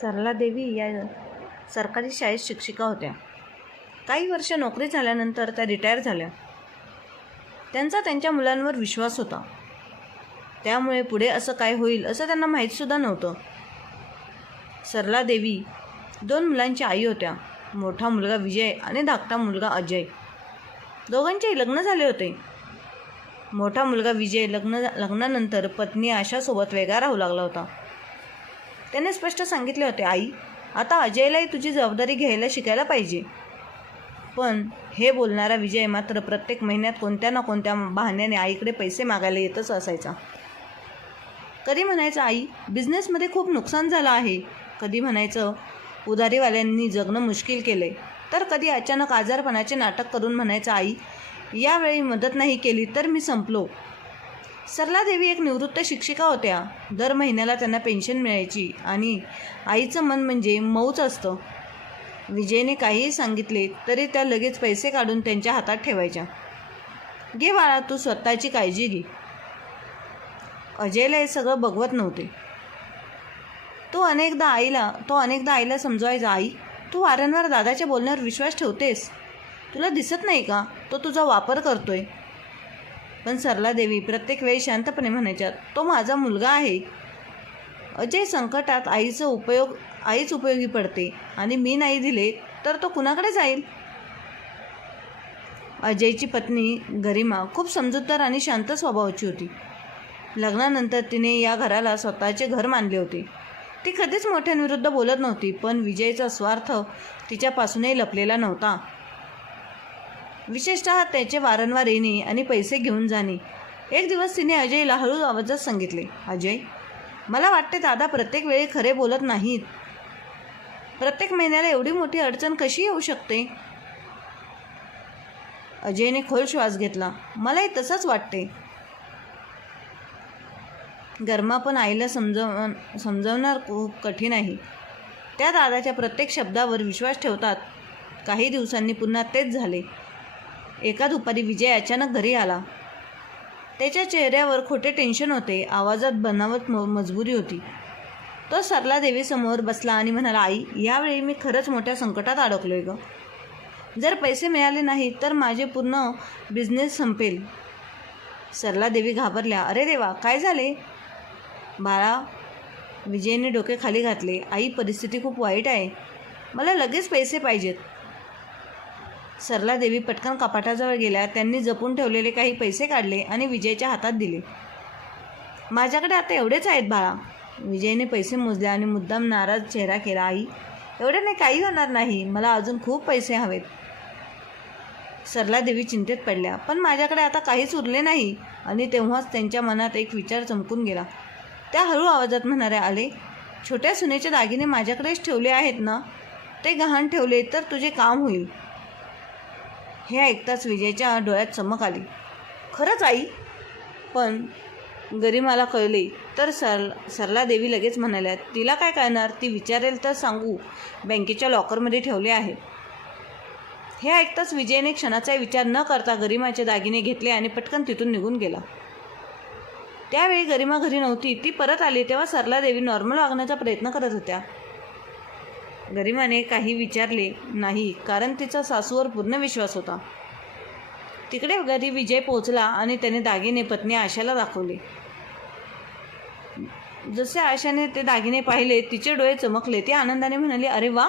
सरला देवी या सरकारी शाळेत शिक्षिका होत्या. काही वर्ष नोकरी झाल्यानंतर त्या रिटायर झाल्या. त्यांचा त्यांच्या मुलांवर विश्वास होता. त्यामुळे पुढे असं काय होईल असं त्यांना माहीतसुद्धा नव्हतं. सरला देवी 2 मुलांची आई होत्या. मोठा मुलगा विजय आणि धाकटा मुलगा अजय. दोघांचेही लग्न झाले होते. मोठा मुलगा विजय लग्नानंतर पत्नी आशासोबत वेगळा राहू लागला होता. त्याने स्पष्ट सांगितले होते, आई, आता अजयलाही तुझी जबाबदारी घ्यायला शिकायला पाहिजे. पण हे बोलणारा विजय मात्र प्रत्येक महिन्यात कोणत्या ना कोणत्या बहाण्याने आईकडे पैसे मागायला येतच असायचा. कधी म्हणायचं, आई, बिझनेसमध्ये खूप नुकसान झालं आहे. कधी म्हणायचं, उधारीवाल्यांनी जगणं मुश्किल केले. तर कधी अचानक आजारपणाचे नाटक करून म्हणायचं, आई, यावेळी मदत नाही केली तर मी संपलो. सरला देवी एक निवृत्त शिक्षिका होत्या. दर महिन्याला त्यांना पेन्शन मिळायची आणि आईचं मन म्हणजे मऊच असतं. विजयने काहीही सांगितले तरी त्या लगेच पैसे काढून त्यांच्या हातात ठेवायच्या. घे बाळा, तू स्वतःची काळजी घे. अजयला हे सगळं बघवत नव्हते. तो अनेकदा आईला समजवायचा, आई, तू वारंवार दादाच्या बोलण्यावर विश्वास ठेवतेस. तुला दिसत नाही का तो तुझा वापर करतोय. पण सरला देवी प्रत्येक वेळी शांतपणे म्हणायच्या, तो माझा मुलगा आहे. अजय संकटात आईच उपयोगी पडते आणि मी नाही दिले तर तो कुणाकडे जाईल. अजयची पत्नी गरिमा खूप समजूतदार आणि शांत स्वभावाची होती. लग्नानंतर तिने या घराला स्वतःचे घर मानले होते. ती कधीच मोठ्यांविरुद्ध बोलत नव्हती, पण विजयचा स्वार्थ तिच्यापासूनही लपलेला नव्हता. विशेषतः त्याचे वारंवार येणे आणि पैसे घेऊन जाणे. एक दिवस तिने अजयला हळू आवाजात सांगितले, अजय, मला वाटते दादा प्रत्येक वेळी खरे बोलत नाहीत. प्रत्येक महिन्याला एवढी मोठी अडचण कशी येऊ शकते. अजयने खोल श्वास घेतला. मलाही तसंच वाटते. गरिमा पण आईला समजवणार खूप कठीण आहे. त्या दादाच्या प्रत्येक शब्दावर विश्वास ठेवतात. काही दिवसांनी पुन्हा तेच झाले. एका दुपारी विजय अचानक घरी आला. त्याच्या चेहऱ्यावर खोटे टेन्शन होते. आवाजात बनावट मजबुरी होती. तो सरला देवीसमोर बसला आणि म्हणाला, आई, यावेळी मी खरंच मोठ्या संकटात अडकलोय ग. जर पैसे मिळाले नाही तर माझे पूर्ण बिझनेस संपेल. सरला देवी घाबरल्या. अरे देवा, काय झाले. बाळा, विजयने डोके खाली घातले. आई, परिस्थिती खूप वाईट आहे. मला लगेच पैसे पाहिजेत. सरला देवी पटकन कपाटाजवळ गेल्या. त्यांनी जपून ठेवलेले काही पैसे काढले आणि विजयच्या हातात दिले. माझ्याकडे आता एवढेच आहेत बाळा. विजयने पैसे मोजले आणि मुद्दाम नाराज चेहरा केला. आई, एवढे नाही, काही होणार नाही. मला अजून खूप पैसे हवेत. सरला देवी चिंतेत पडल्या. पण माझ्याकडे आता काहीच उरले नाही. आणि तेव्हाच त्यांच्या मनात एक विचार चमकून गेला. त्या हळू आवाजात म्हणाल्या, आले, छोट्या सुनेचे दागिने माझ्याकडेच ठेवले आहेत ना. ते गहाण ठेवले तर तुझे काम होईल. हे ऐकताच विजयच्या डोळ्यात चमक आली. खरंच आई. पण गरिमाला कळले तर सरला देवी लगेच म्हणाल्या, तिला काय कळणार. ती विचारेल तर सांगू, बँकेच्या लॉकरमध्ये ठेवले आहेत. हे ऐकताच विजयने क्षणाचा विचार न करता गरिमाचे दागिने घेतले आणि पटकन तिथून निघून गेला. त्यावेळी गरिमा घरी नव्हती. ती परत आली तेव्हा सरला देवी नॉर्मल वागण्याचा प्रयत्न करत होत्या. गरिमाने काही विचारले नाही, कारण तिचा सासूवर पूर्ण विश्वास होता. तिकडे घरी विजय पोहोचला आणि त्याने दागिने पत्नी आशाला दाखवले. जसे आशाने ते दागिने पाहिले तिचे डोळे चमकले. ती आनंदाने म्हणाली, अरे वा,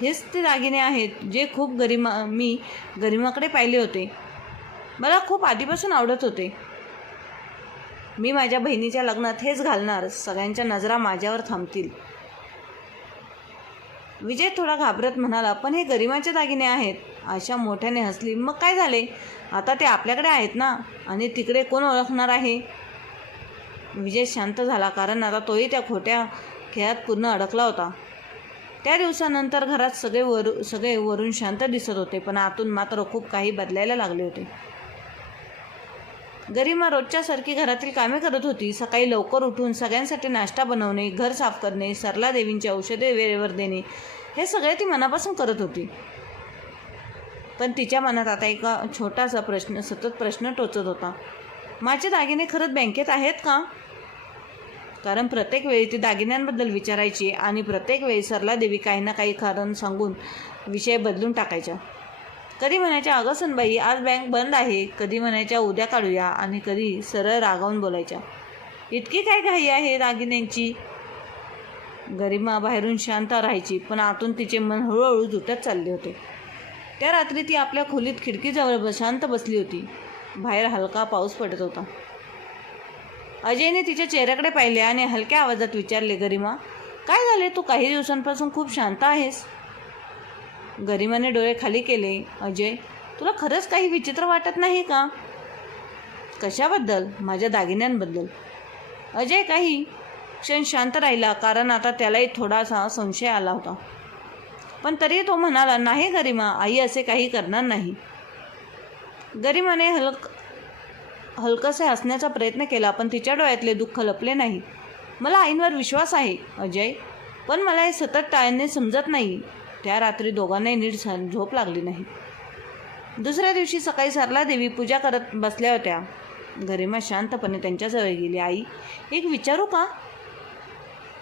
हेच ते दागिने आहेत जे मी गरिमाकडे पाहिले होते. मला खूप आधीपासून आवडत होते. मी माझ्या बहिणीच्या लग्नात हेच घालणार. सगळ्यांच्या नजरा माझ्यावर थांबतील. विजय थोडा घाबरत म्हणाला, पण हे गरिमाचे दागिने आहेत. आशा मोठ्याने हसली. मग काय झाले, आता ते आपल्याकडे आहेत ना. आणि तिकडे कोण ओळखणार आहे. विजय शांत झाला, कारण आता तोही त्या खोट्या खेळात पूर्ण अडकला होता. त्या दिवसानंतर घरात सगळे वरून शांत दिसत होते, पण आतून मात्र खूप काही बदलायला लागले होते. गरिमा रोजच्यासारखी घरातील कामे करत होती. सकाळी लवकर उठून सगळ्यांसाठी नाश्ता बनवणे, घर साफ करणे, सरला देवींची औषधे वेळेवर देणे, हे सगळे ती मनापासून करत होती. पण तिच्या मनात आता एका छोटासा सतत प्रश्न टोचत होता. माझे दागिने खरंच बँकेत आहेत का. कारण प्रत्येक वेळी ती दागिन्यांबद्दल विचारायची आणि प्रत्येक वेळी सरला देवी काही ना काही कारण सांगून विषय बदलून टाकायच्या. कधी म्हणायच्या अगं सुनबाई आज बँक बंद आहे, कधी म्हणायच्या उद्या काढूया आणि कधी सरळ रागावून बोलायच्या इतकी काय घाई आहे दागिन्यांची. गरिमा बाहेरून शांत राहायची पण आतून तिचे मन हळूहळू जुटत चालले होते. त्या रात्री ती आपल्या खोलीत खिडकीजवळ शांत बसली होती. बाहेर हलका पाऊस पडत होता. अजयने तिच्या चेहऱ्याकडे पाहिले आणि हलक्या आवाजात विचारले, गरिमा काय झाले, तू काही दिवसांपासून खूप शांत आहेस. गरिमाने डोळे खाली केले. अजय, तुला खरंच काही विचित्र वाटत नाही का. कशाबद्दल. माझ्या दागिन्यांबद्दल. अजय काही क्षण शांत राहिला कारण आता त्यालाही थोडासा संशय आला होता. पण तरी तो म्हणाला, नाही गरिमा, आई असे काही करणार नाही. गरिमाने हलकसे हसण्याचा प्रयत्न केला पण तिच्या डोळ्यातले दुःख लपले नाही. मला आईंवर विश्वास आहे अजय, पण मला हे सतत टाळणे समजत नाही. त्या रात्री दोघांनाही नीट झोप लागली नाही. दुसऱ्या दिवशी सकाळी सरला देवी पूजा करत बसल्या होत्या. गरिमा शांतपणे त्यांच्याजवळ गेली. आई, एक विचारू का.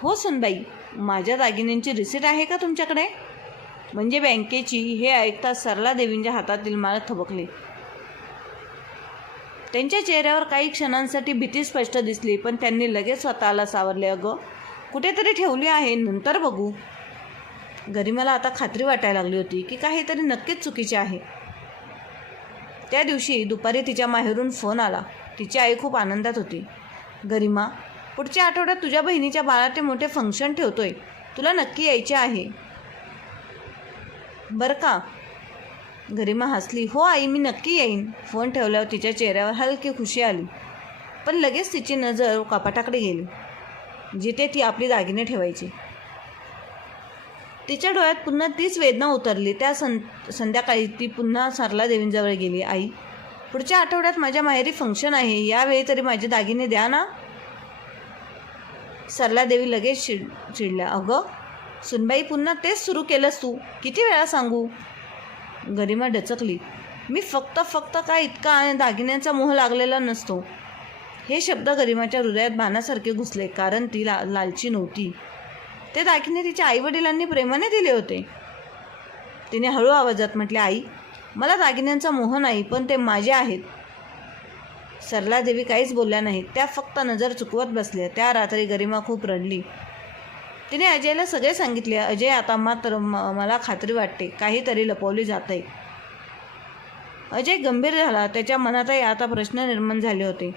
हो सुनबाई, माझ्या दागिन्यांची रिसीट आहे का तुमच्याकडे. म्हणजे बँकेची. हे ऐकताच सरला देवींच्या हातातील माळ थबकले. त्यांच्या चेहऱ्यावर काही क्षणांसाठी भीती स्पष्ट दिसली पण त्यांनी लगेच स्वतःला सावरले. अगं, कुठेतरी ठेवली आहे, नंतर बघू. गरिमाला आता खात्री वाटायला लागली होती की काहीतरी नक्कीच चुकीचे आहे. त्या दिवशी दुपारी तिच्या माहेरून फोन आला. तिची आई खूप आनंदात होती. गरिमा, पुढच्या आठवड्यात तुझ्या बहिणीच्या बाळाचे मोठे फंक्शन ठेवतोय, तुला नक्की यायचे आहे बरं का. गरिमा हसली. हो आई, मी नक्की येईन. फोन ठेवल्यावर तिच्या चेहऱ्यावर हलकी खुशी आली पण लगेच तिची नजर कपाटाकडे गेली जिथे ती आपली दागिने ठेवायची. तिच्या डोळ्यात पुन्हा तीच वेदना उतरली. त्या संध्याकाळी ती पुन्हा सरला देवींजवळ गेली. आई, पुढच्या आठवड्यात माझ्या माहेरी फंक्शन आहे, यावेळी तरी माझे दागिने द्या ना. सरला देवी लगेच चिडल्या. अगं सुनबाई, पुन्हा तेच सुरू केलंस तू, किती वेळा सांगू. गरिमा डचकली. मी फक्त काय इतका दागिन्यांचा मोह लागलेला नसतो. हे शब्द गरिमाच्या हृदयात बाणासारखे घुसले कारण ती लालची नव्हती. ते दागिने तिच्या आईवडिलांनी प्रेमाने दिले होते. तिने हळू आवाजात म्हटले, आई, मला दागिन्यांचा मोह नाही पण ते माझे आहेत. सरला देवी काहीच बोलल्या नाहीत. त्या फक्त नजर चुकवत बसल्या. त्या रात्री गरिमा खूप रडली. तिने अजयला सगळे सांगितले. अजय, आता मात्र मला खात्री वाटते काहीतरी लपवली जात आहे. अजय गंभीर झाला. त्याच्या मनातही आता प्रश्न निर्माण झाले होते.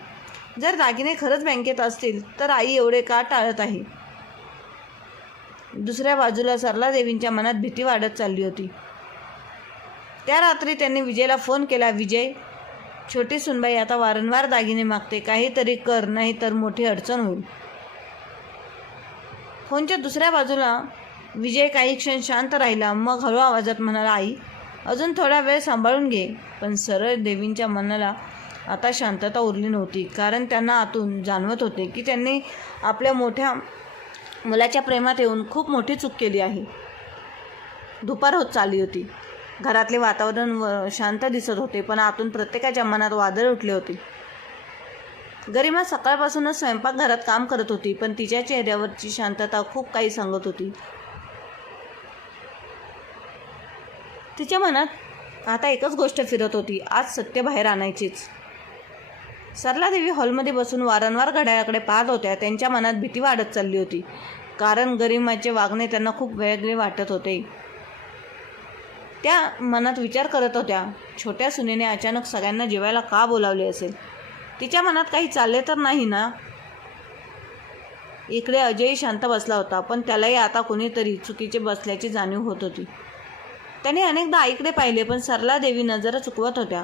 जर दागिने खरंच बँकेत असतील तर आई एवढे का टाळत आहे. दुसऱ्या बाजूला सरला देवींच्या मनात भीती वाढत चालली होती. त्या रात्री त्यांनी विजयला फोन केला. विजय, छोटी सुनबाई आता वारंवार दागिने मागते, काहीतरी कर, नाही तर मोठी अडचण होईल. फोनच्या दुसऱ्या बाजूला विजय काही क्षण शांत राहिला. मग हळू आवाजात म्हणाला, आई, अजून थोडा वेळ सांभाळून घे. पण सरळ देवींच्या मनाला आता शांतता उरली नव्हती कारण त्यांना आतून जाणवत होते की त्यांनी आपल्या मोठ्या मुलाच्या प्रेमात येऊन खूप मोठी चूक केली आहे. दुपार होत चालली होती. घरातले वातावरण शांत दिसत होते पण आतून प्रत्येकाच्या मनात वादळ उठले होते. गरिमा सकाळपासूनच स्वयंपाकघरात काम करत होती पण तिच्या चेहऱ्यावरची शांतता खूप काही सांगत होती. तिच्या मनात आता एकच गोष्ट फिरत होती, आज सत्य बाहेर आणायचीच. सरला देवी हॉलमध्ये बसून वारंवार घड्याळाकडे पाहत होत्या. त्यांच्या मनात भीती वाढत चालली होती कारण गरिमाचे वागणे त्यांना खूप वेगळे वाटत होते. त्या मनात विचार करत होत्या, छोट्या सुनेने अचानक सगळ्यांना जेवायला का बोलावले असेल. तिच्या मनात काही चालले तर नाही ना. इकडे अजय शांत बसला होता पण त्यालाही आता कोणीतरी चुकीचे बसल्याची जाणीव होत होती. त्याने अनेकदा आईकडे पाहिले पण सरला देवी नजर चुकवत होत्या.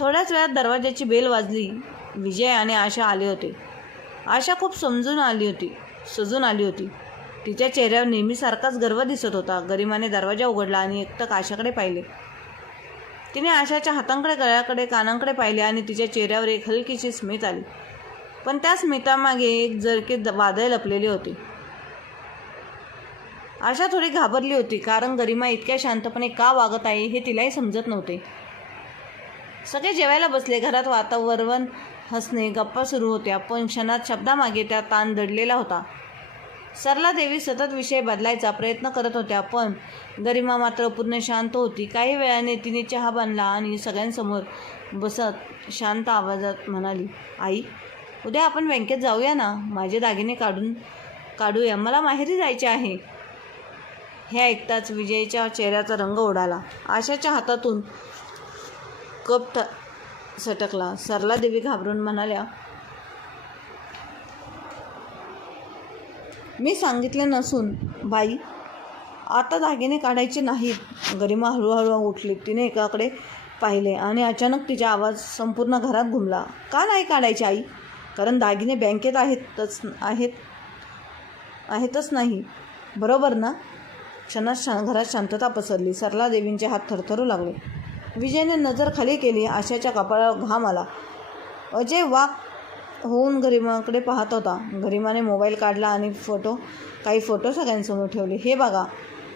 थोड्याच वेळात दरवाजाची बेल वाजली. विजय आणि आशा आले होते. आशा खूप सजून आली होती. तिच्या चेहऱ्यावर नेहमीसारखाच गर्व दिसत होता. गरिमाने दरवाजा उघडला आणि एकटक आशाकडे पाहिले. तिने आशाच्या हातांकडे, गळ्याकडे, कानांकडे पाहिले आणि तिच्या चेहऱ्यावर एक हलकीशी स्मित आली. पण त्या स्मितामागे एक जरके वादळ लपलेले होते. आशा थोडी घाबरली होती कारण गरिमा इतक्या शांतपणे का वागत आहे हे तिलाही समजत नव्हते. सगळे जेवायला बसले. घरात वातावरण हसणे, गप्पा सुरू होत्या, पण क्षणात शब्दामागे त्या ताण दडलेला होता. सरला देवी सतत विषय बदलायचा प्रयत्न करत होत्या, पण गरिमा मात्र पूर्ण शांत होती. काही वेळाने तिने चहा बांधला आणि सगळ्यांसमोर बसत शांत आवाजात म्हणाली, आई, उद्या आपण बँकेत जाऊया ना? माझे दागिने काढूया, मला माहेरी जायचे आहे. हे ऐकताच विजयच्या चेहऱ्याचा रंग उडाला. आशाच्या हातातून कप सटकला. सरला देवी घाबरून म्हणाल्या, मी सांगितले नसून बाई, आता दागिने काढायचे नाहीत. गरिमा हळूहळू उठली. तिने एकाकडे पाहिले आणि अचानक तिचा आवाज संपूर्ण घरात घुमला. का नाही काढायचे आई? कारण दागिने बँकेत आहेतच नाही, बरोबर ना? क्षणात घरात शांतता पसरली. सरला देवींचे हात थरथरू लागले. विजयने नजर खाली केली. आशाच्या कपाळावर घाम आला. अजय वाक होऊन गरिमाकडे पाहत होता. गरिमाने मोबाईल काढला आणि काही फोटो सगळ्यांसमोर ठेवले. हे बघा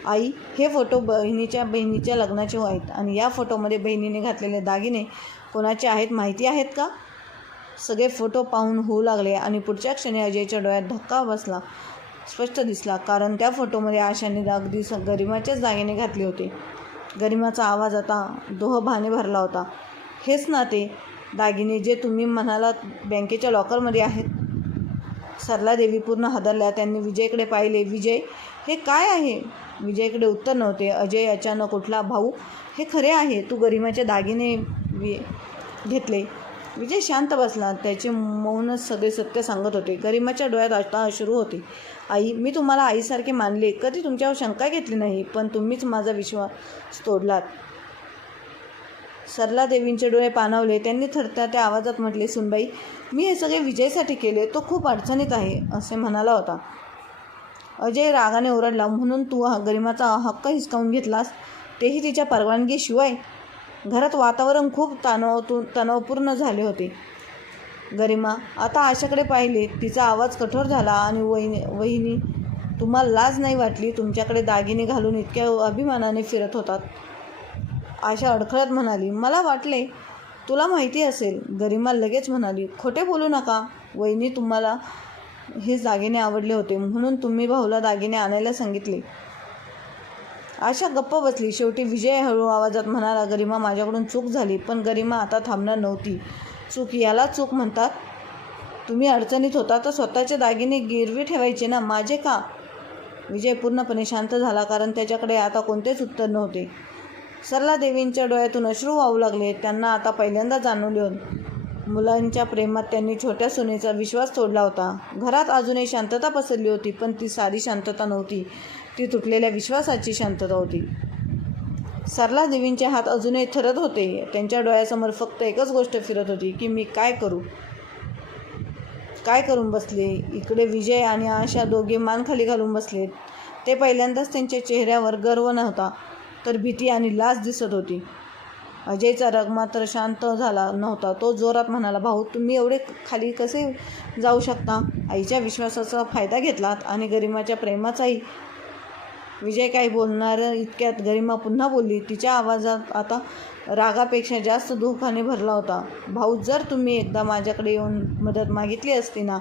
आई, हे फोटो बहिणीच्या लग्नाचे आहेत आणि या फोटोमध्ये बहिणीने घातलेले दागिने कोणाचे आहेत माहिती आहेत का? सगळे फोटो पाहून होऊ लागले आणि पुढच्या क्षणी अजयच्या डोळ्यात धक्का बसला स्पष्ट दिसला. कारण त्या फोटोमध्ये आशाने अगदी गरिमाचेच दागिने घातले होते. गरिमाचा आवाज आता दोहभाने भरला होता. हेच ना ते दागिने जे तुम्ही म्हणालात बँकेच्या लॉकरमध्ये आहेत. सरला देवी पूर्ण हादरल्या. त्यांनी विजयकडे पाहिले. विजय, हे काय आहे? विजयकडे उत्तर नव्हते. अजय अचानक उठला. भाऊ, हे खरे आहे, तू गरिमाचे दागिने घेतले. विजय शांत बसला. त्याचे मौनच सगळे सत्य सांगत होते. गरिमाच्या डोळ्यात आता अश्रू होते. आई, मी तुम्हाला आईसारखे मानले, कधी तुमच्यावर शंका घेतली नाही, पण तुम्हीच माझा विश्वास तोडलात. सरला देवींचे डोळे पाणावले. त्यांनी थरथरत्या आवाजात म्हटले, सुनबाई, मी हे सगळे विजयसाठी केले. तो खूप अडचणीत आहे असे म्हणाला होता. अजय रागाने ओरडला, म्हणून तू गरिमाचा हक्क हिसकावून घेतलास, तेही तिच्या परवानगीशिवाय? घरात वातावरण खूप तणावपूर्ण झाले होते. गरिमा आता आशाकडे पाहिले. तिचा आवाज कठोर झाला. आणि वहिनी, तुम्हाला लाज नाही वाटली? तुमच्याकडे दागिने घालून इतक्या अभिमानाने फिरत होतात. आशा अडखळत म्हणाली, मला वाटले तुला माहिती असेल. गरिमा लगेच म्हणाली, खोटे बोलू नका वहिनी, तुम्हाला हेच दागिने आवडले होते म्हणून तुम्ही भाऊला दागिने आणायला सांगितले. आशा गप्प बसली. शेवटी विजय हळू आवाजात म्हणाला, गरिमा, माझ्याकडून चूक झाली. पण गरिमा आता थांबणार नव्हती. चूक याला चूक म्हणतात? तुम्ही अडचणीत होता तर स्वतःचे दागिने गिरवी ठेवायचे ना, माझे का? विजय पूर्णपणे शांत झाला, कारण त्याच्याकडे आता कोणतेच उत्तर नव्हते. सरला देवींच्या डोळ्यातून अश्रू वाहू लागले. त्यांना आता पहिल्यांदा जाणवले, मुलांच्या प्रेमात त्यांनी छोट्या सुनेचा विश्वास तोडला होता. घरात अजूनही शांतता पसरली होती, पण ती साधी शांतता नव्हती. ती तुटलेल्या विश्वासाची शांतता होती. सरला देवींचे हात अजूनही थरत होते. त्यांच्या डोळ्यासमोर फक्त एकच गोष्ट फिरत होती की मी काय करून बसले. इकडे विजय आणि आशा दोघे मान खाली घालून बसलेत. ते पहिल्यांदाच त्यांच्या चेहऱ्यावर गर्व नव्हता, तर भीती आणि लाज दिसत होती. अजयचा राग मात्र शांत झाला नव्हता. तो जोरात म्हणाला, भाऊ, तुम्ही एवढे खाली कसे जाऊ शकता? आईच्या विश्वासाचा फायदा घेतलात आणि गरिमाच्या प्रेमाचाही. विजय काही बोलणार इतक्यात गरिमा पुन्हा बोलली. तिच्या आवाजात आता रागापेक्षा जास्त दुःखाने भरला होता. भाऊ, जर तुम्ही एकदा माझ्याकडे येऊन मदत मागितली असती ना,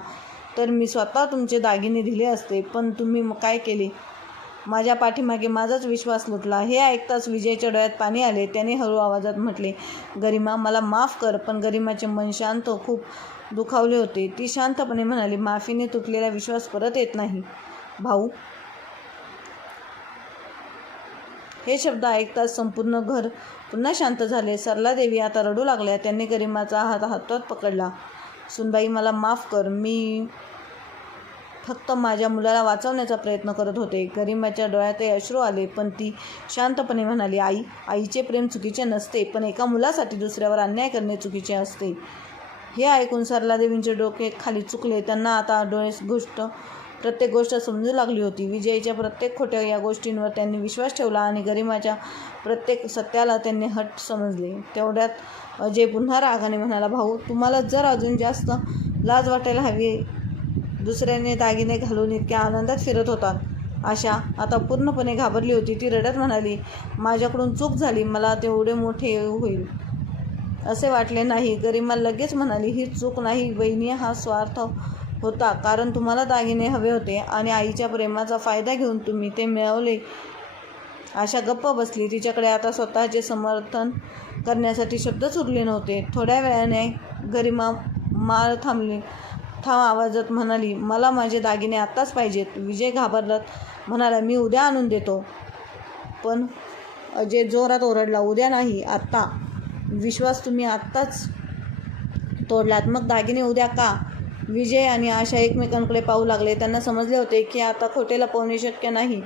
तर मी स्वतः तुमचे दागिने दिले असते. पण तुम्ही काय केले? माझ्या पाठीमागे माझाच विश्वास लुटला. हे ऐकताच विजयच्या डोळ्यात पाणी आले. त्याने हळू आवाजात म्हटले, गरिमा, मला माफ कर. पण गरिमाचे मन शांत खूप दुखावले होते. ती शांतपणे म्हणाली, माफीने तुटलेला विश्वास परत येत नाही भाऊ. हे शब्द ऐकताच संपूर्ण घर पुन्हा शांत झाले. सरला देवी आता रडू लागल्या. त्यांनी गरिमाचा हात हातात पकडला. सुनबाई, मला माफ कर. मी फक्त माझ्या मुलाला वाचवण्याचा प्रयत्न करत होते. गरिमाच्या डोळ्यातही अश्रू आले, पण ती शांतपणे म्हणाली, आईचे प्रेम चुकीचे नसते, पण एका मुलासाठी दुसऱ्यावर अन्याय करणे चुकीचे असते. हे ऐकून सरला देवींचे डोके खाली चुकले. त्यांना आता प्रत्येक गोष्ट समजू लागली होती. विजयच्या प्रत्येक खोट्या या गोष्टींवर त्यांनी विश्वास ठेवला आणि गरिमाच्या प्रत्येक सत्याला त्यांनी हट समजले. तेवढ्यात अजय पुन्हा रागाने म्हणाला, भाऊ, तुम्हाला जर अजून जास्त लाज वाटायला हवी. दुसऱ्याने दागिने घालून इतक्या आनंदात फिरत होतात. आशा आता पूर्णपणे घाबरली होती. ती रडत म्हणाली, माझ्याकडून चूक झाली. मला तेवढे मोठे होईल असे वाटले नाही. गरिमा लगेच म्हणाली, ही चूक नाही वहिनी, हा स्वार्थ होता. कारण तुम्हाला दागिने हवे होते आणि आईच्या प्रेमाचा फायदा घेऊन तुम्ही ते मिळवले. आशा गप्प बसली. तिच्याकडे आता स्वतःचे समर्थन करण्यासाठी शब्दच उरले नव्हते. थोड्या वेळाने गरिमा माळ ठाम आवाजात म्हणाली, मला माझे दागिने आत्ताच पाहिजेत. विजय घाबरत म्हणाला, मी उद्या आणून देतो. पण अजय जोरात ओरडला, उद्या नाही, आत्ता. विश्वास तुम्ही आत्ताच तोडलात, मग दागिने उद्या का? विजय आणि आशा एकमेकांकडे पाहू लागले. त्यांना समजले होते की आता खोटे लपवणे शक्य नाही.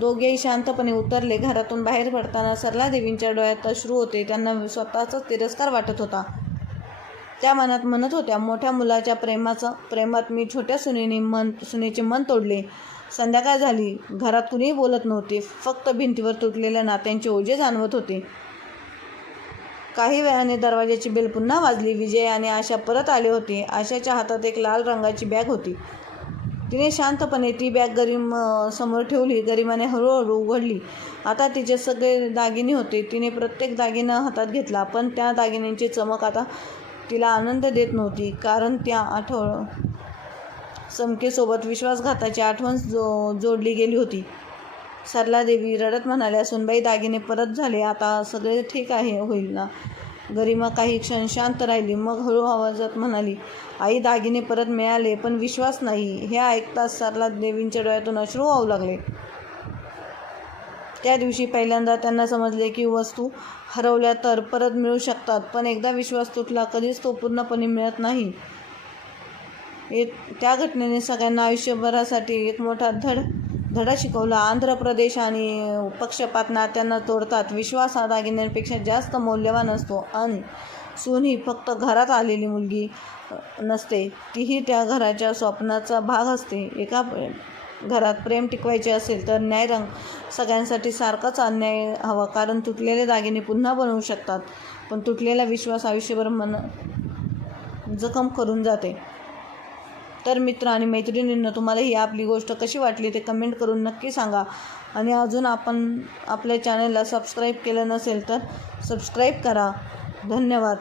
दोघेही शांतपणे उतरले. घरातून बाहेर पडताना सरलादेवींच्या डोळ्यात अश्रू होते. त्यांना स्वतःचाच तिरस्कार वाटत होता. त्या मनात म्हणत होत्या, मोठ्या मुलाच्या प्रेमात मी छोट्या सुनेचे मन तोडले. संध्याकाळ झाली. घरात कुणीही बोलत नव्हते. फक्त भिंतीवर तुटलेल्या नात्यांचे ओझे जाणवत होते. काही वेळाने दरवाजाची बेल पुन्हा वाजली. विजय आणि आशा परत आले होते. आशाच्या हातात एक लाल रंगाची बॅग होती. तिने शांतपणे ती बॅग समोर ठेवली. गरिमाने हळूहळू उघडली. आता तिचे सगळे दागिने होते. तिने प्रत्येक दागिना हातात घेतला. पण त्या दागिन्यांची चमक आता तिला आनंद देत नव्हती. कारण त्या चमकेसोबत विश्वासघाताची आठवण जोडली गेली होती. सरलादेवी रडत म्हणाल्या, सुनबाई, दागिने परत झाले. आता सगळे ठीक होईल ना? गरिमा काही क्षण शांत राहिली. मग हळू आवाजात म्हणाली, आई, दागिने परत मिळाले, पण विश्वास नाही. हे ऐकताच सरलादेवींच्या डोळ्यातून अश्रू वाहू लागले. त्या दिवशी पहिल्यांदा त्यांना समजले की वस्तू हरवल्या तर परत मिळू शकतात, पण एकदा विश्वास तुटला कधीच तो पूर्णपणे मिळत नाही. त्या घटनेने सगळ्यांना आयुष्यभरासाठी एक मोठा धडा शिकवला. आंध्र प्रदेश आणि पक्षपात नात्यांना तोडतात. विश्वास हा दागिन्यांपेक्षा जास्त मौल्यवान असतो. आणि सून ही फक्त घरात आलेली मुलगी नसते, तीही त्या घराच्या स्वप्नाचा भाग असते. एका घरात प्रेम टिकवायचे असेल तर न्यायरंग सगळ्यांसाठी सारखाच अन्याय हवा. कारण तुटलेले दागिने पुन्हा बनवू शकतात, पण तुटलेला विश्वास आयुष्यभर जखम करून जाते. तर मित्र आणि मैत्रिणींना, तुम्हाला ही आपली गोष्ट कशी वाटली ते कमेंट करून नक्की सांगा. आणि अजून आपण आपल्या चॅनलला सबस्क्राईब केलं नसेल तर सबस्क्राईब करा. धन्यवाद.